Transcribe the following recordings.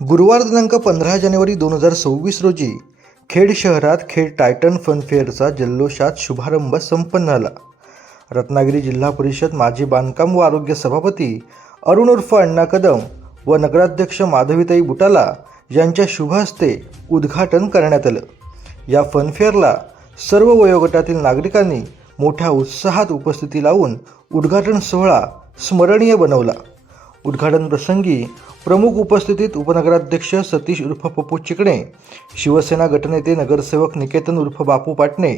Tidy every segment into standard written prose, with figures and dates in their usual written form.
गुरुवार दिनांक 15 जानेवारी 2026 रोजी खेड शहरात खेड टायटन फनफेअरचा जल्लोषात शुभारंभ संपन्न झाला. रत्नागिरी जिल्हा परिषद माजी बांधकाम व आरोग्य सभापती अरुण उर्फ अण्णा कदम व नगराध्यक्ष माधवीताई बुटाला यांच्या शुभ हस्ते उद्घाटन करण्यात आलं. या फनफेअरला सर्व वयोगटातील नागरिकांनी मोठ्या उत्साहात उपस्थिती लावून उद्घाटन सोहळा स्मरणीय बनवला. उद्घाटन प्रसंगी प्रमुख उपस्थितीत उपनगराध्यक्ष सतीश उर्फ पप्पू चिकणे, शिवसेना गटनेते नगरसेवक निकेतन उर्फ बापू पाटणे,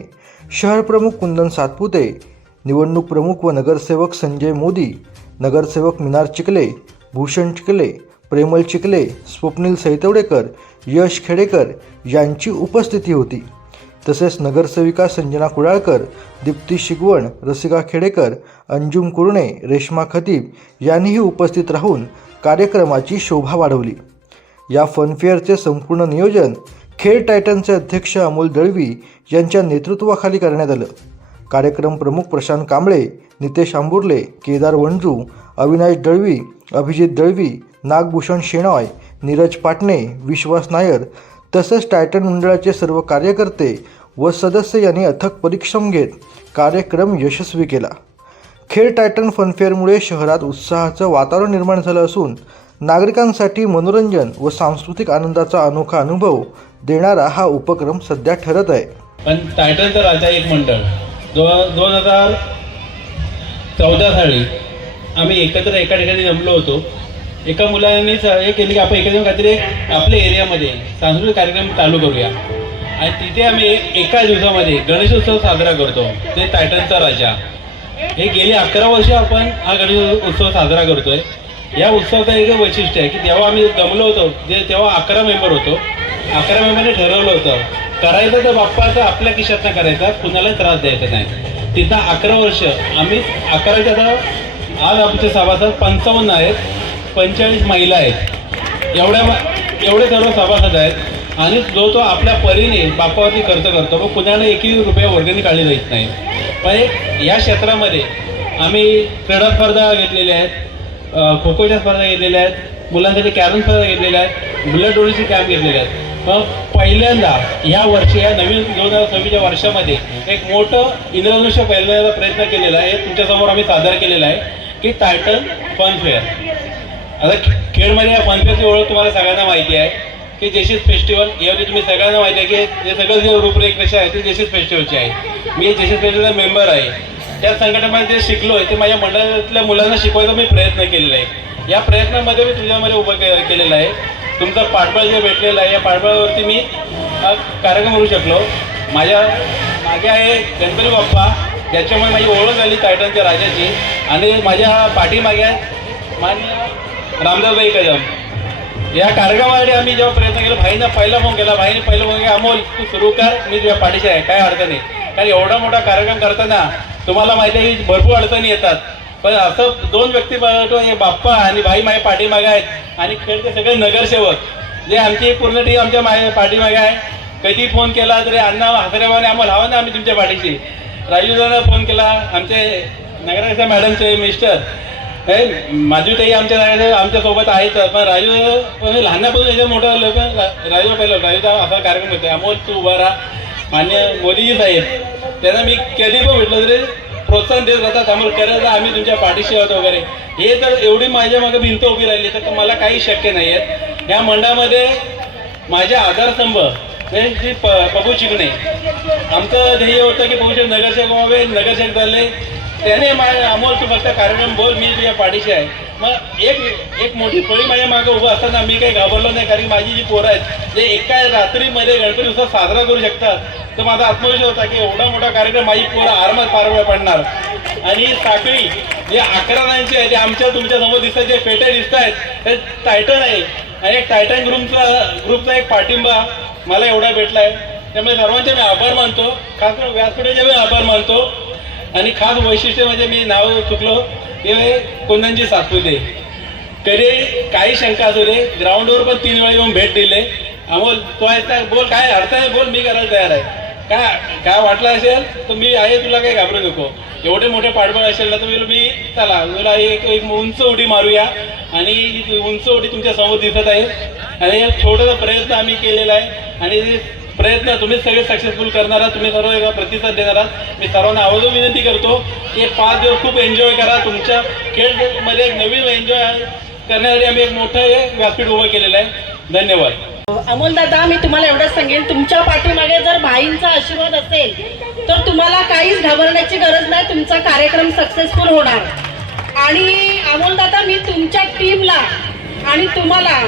शहर प्रमुख कुंदन सातपुते, निवडणूक प्रमुख व नगरसेवक संजय मोदी, नगरसेवक मिनार चिखले, भूषण चिखले, प्रेमल चिखले, स्वप्नील सैतवडेकर, यश खेडेकर यांची उपस्थिती होती. तसेच नगरसेविका संजना कुडाळकर, दीप्ती शिगवण, रसिका खेडेकर, अंजुम कुरणे, रेश्मा खतीब यांनीही उपस्थित राहून कार्यक्रमाची शोभा वाढवली. या फनफेअरचे संपूर्ण नियोजन खेड टायटनचे अध्यक्ष अमोल दळवी यांच्या नेतृत्वाखाली करण्यात आलं. कार्यक्रम प्रमुख प्रशांत कांबळे, नितेश आंबुर्ले, केदार वंजू, अविनाश दळवी, अभिजित दळवी, नागभूषण शेणॉय, नीरज पाटणे, विश्वास नायर तसेच टायटन मंडळाचे सर्व कार्यकर्ते व सदस्य यांनी अथक परिश्रम घेत कार्यक्रम यशस्वी केला. खेड टायटन फनफेअरमुळे शहरात उत्साहाचं वातावरण निर्माण झालं असून नागरिकांसाठी मनोरंजन व सांस्कृतिक आनंदाचा अनोखा अनुभव देणारा हा उपक्रम सध्या ठरत आहे. पण टायटनचा राजा एक मंडळ 2014 साली आम्ही एकत्र एका ठिकाणी जमलो होतो. एका मुलांनी हे केले की आपण एकत्र काहीतरी आपल्या एरियामध्ये सांस्कृतिक कार्यक्रम चालू करूया आणि तिथे आम्ही एका दिवसामध्ये गणेशोत्सव साजरा करतो. ते टायटनचा राजा हे गेली 11 वर्ष आपण हा गणेश उत्सव साजरा करतोय. या उत्सवाचं एक वैशिष्ट्य आहे की जेव्हा आम्ही जमलो होतो तेव्हा 11 मेंबर होतो. 11 मेंबरने ठरवलं होतं करायचं तर बाप्पाचं आपल्या खिशातनं करायचा, कुणाला त्रास द्यायचा नाही. तिथं 11 वर्ष आम्ही 11च्या आता आज आमचे सभासद 55 आहेत, 45 महिला आहेत. एवढे सर्व सभासद आहेत आणि जो तो आपल्या परीने बाप्पावरती खर्च करतो. मग कुणाला एकही रुपया वर्गणी काढली जात नाही. पण या क्षेत्रामध्ये आम्ही क्रीडा स्पर्धा घेतलेल्या आहेत, खो खोच्या स्पर्धा घेतलेल्या आहेत, मुलांसाठी कॅरम स्पर्धा घेतलेल्या आहेत, ब्लड डोनेशन कॅम्प घेतलेले आहेत. मग पहिल्यांदा या वर्षी या नवीन 2026च्या वर्षामध्ये एक मोठं इंद्रधनुष्य फैलवण्याचा प्रयत्न केलेला आहे. तुमच्यासमोर आम्ही सादर केलेला आहे की टायटन फनफेअर. आता खेडमध्ये या फनफेअरची ओळख तुम्हाला सगळ्यांना माहिती आहे की जेसीस फेस्टिवल. यावेळी तुम्ही सगळ्यांना माहिती आहे की हे सगळं जे रूपरेखा आहे ती जेसीस फेस्टिवलची आहे. मी जेसीस फेस्टिवलचा मेंबर आहे. त्या संघटनेमध्ये जे शिकलो आहे ते माझ्या मंडळातल्या मुलांना शिकवायचा मी प्रयत्न केलेला आहे. या प्रयत्नामध्ये मी तुझ्यामध्ये उभं केलेलं आहे. तुमचं पाठबळ जे भेटलेलं आहे या पाठबळावरती मी हा कार्यक्रम करू शकलो. माझ्या मागे आहे गणपती बाप्पा, ज्याच्यामुळे माझी ओळख झाली टायटनच्या राजाची. आणि माझ्या पाठीमागे आहे मान्य रामदासभाई कदम. या कार्यक्रमासाठी आम्ही जेव्हा प्रयत्न केला, भाईनं पहिला फोन केला. भाईने पहिलं फोन केला, अमोल तू सुरू कर, मी तुझ्या पाठीशी आहे, काय अडचण नाही. कारण एवढा मोठा कार्यक्रम करताना तुम्हाला माहिती आहे की भरपूर अडचणी येतात. पण असं दोन व्यक्ती बघतो, हे बाप्पा आणि भाई माझ्या पाठीमागे आहेत आणि खेळते सगळे नगरसेवक जे आमची पूर्ण टीम आमच्या पाठीमागे आहे. कधी फोन केला तरी अण्णा हातरेबाने आम्हाला हवा ना, आम्ही तुमच्या पाठीशी. राजूदाना फोन केला, आमचे नगराध्यक्ष मॅडमचे मिस्टर माधवीताई आमच्यासोबत आहेत. पण राजू लहानापासून याच्या मोठं लोक राजू पहिलं राजूचा असा कार्यक्रम होतो. अमोल तू उभा राहा. मान्य मोदीजी साहेब त्यांना मी कधी पण भेटलो तरी प्रोत्साहन देत राहतात, अमोल करायचं, आम्ही तुमच्या पाठीशी आहोत वगैरे. हे तर एवढी माझ्या मागे भिंत उभी राहिली तर मला काही शक्य नाही आहे. या मंडळामध्ये माझे आधारस्तंभ श्री पप्पू चिकणे. आमचं ध्येय होतं की पप्पू नगरसेवक व्हावे, नगरसेवक झाले. त्याने अमोल तू फक्त कार्यक्रम बोल, मी तुझ्या पाठीशी आहे. मग एक मोठी फळी माझ्या मागे उभं असताना मी काही घाबरलो नाही. कारण माझी जी पोरं आहेत जे एका रात्रीमध्ये गणपती उत्सव साजरा करू शकतात. तर माझा आत्मविश्वास होता की एवढा मोठा कार्यक्रम माझी पोरं आरामात पार पडणार. आणि साखळी जे 11 जणांची आहे ते आमच्या तुमच्या समोर दिसतात, जे फेटे दिसत आहेत ते टायटन आहे. आणि एक टायटन ग्रुपचा एक पाठिंबा मला एवढा भेटला आहे. त्यामुळे सर्वांचे मी आभार मानतो, खास करून व्यासपीठाचे मी आभार मानतो. आणि खास वैशिष्ट्य म्हणजे मी नाव चुकलो ते कुंदनजी सातपुते. कधी काही शंका असू दे ग्राउंडवर पण 3 वेळा येऊन भेट दिले. अमोल तो आहे बोल, काय अडचण आहे बोल, मी करायला तयार आहे. काय वाटलं असेल तर मी आहे, तुला काही घाबरू नको. एवढे मोठे पाठबळ असेल ना तर मी चला तुला एक उंच उडी मारूया. आणि उंच उडी तुमच्या समोर दिसत आहे. आणि एक छोटासा प्रयत्न आम्ही केलेला आहे आणि प्रयत्न तुम्ही सगळे सक्सेसफुल करणार आहात. तुम्ही सर्व एका प्रतिसाद देणार आहात. मी सर्वांना आवर्जून विनंती करतो की 5 दिवस खूप एन्जॉय करा. तुमच्या खेळमध्ये एक नवीन एन्जॉय करण्यासाठी आम्ही एक मोठं हे व्यासपीठ उभं केलेलं आहे. धन्यवाद. अमोल दादा, मी तुम्हाला एवढंच सांगेन, तुमच्या पाठीमागे जर भाईंचा आशीर्वाद असेल तर तुम्हाला काहीच घाबरण्याची गरज नाही. तुमचा कार्यक्रम सक्सेसफुल होणार. आणि अमोल दादा, मी तुमच्या टीमला आणि तुम्हाला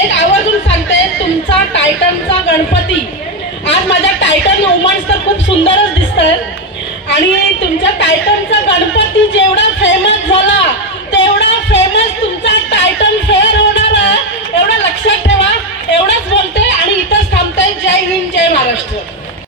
एक आवर्जून सांगते, तुमचा टायटनचा गणपती आज माझ्या टायटन वुमन्स तर खूप सुंदरच दिसतात.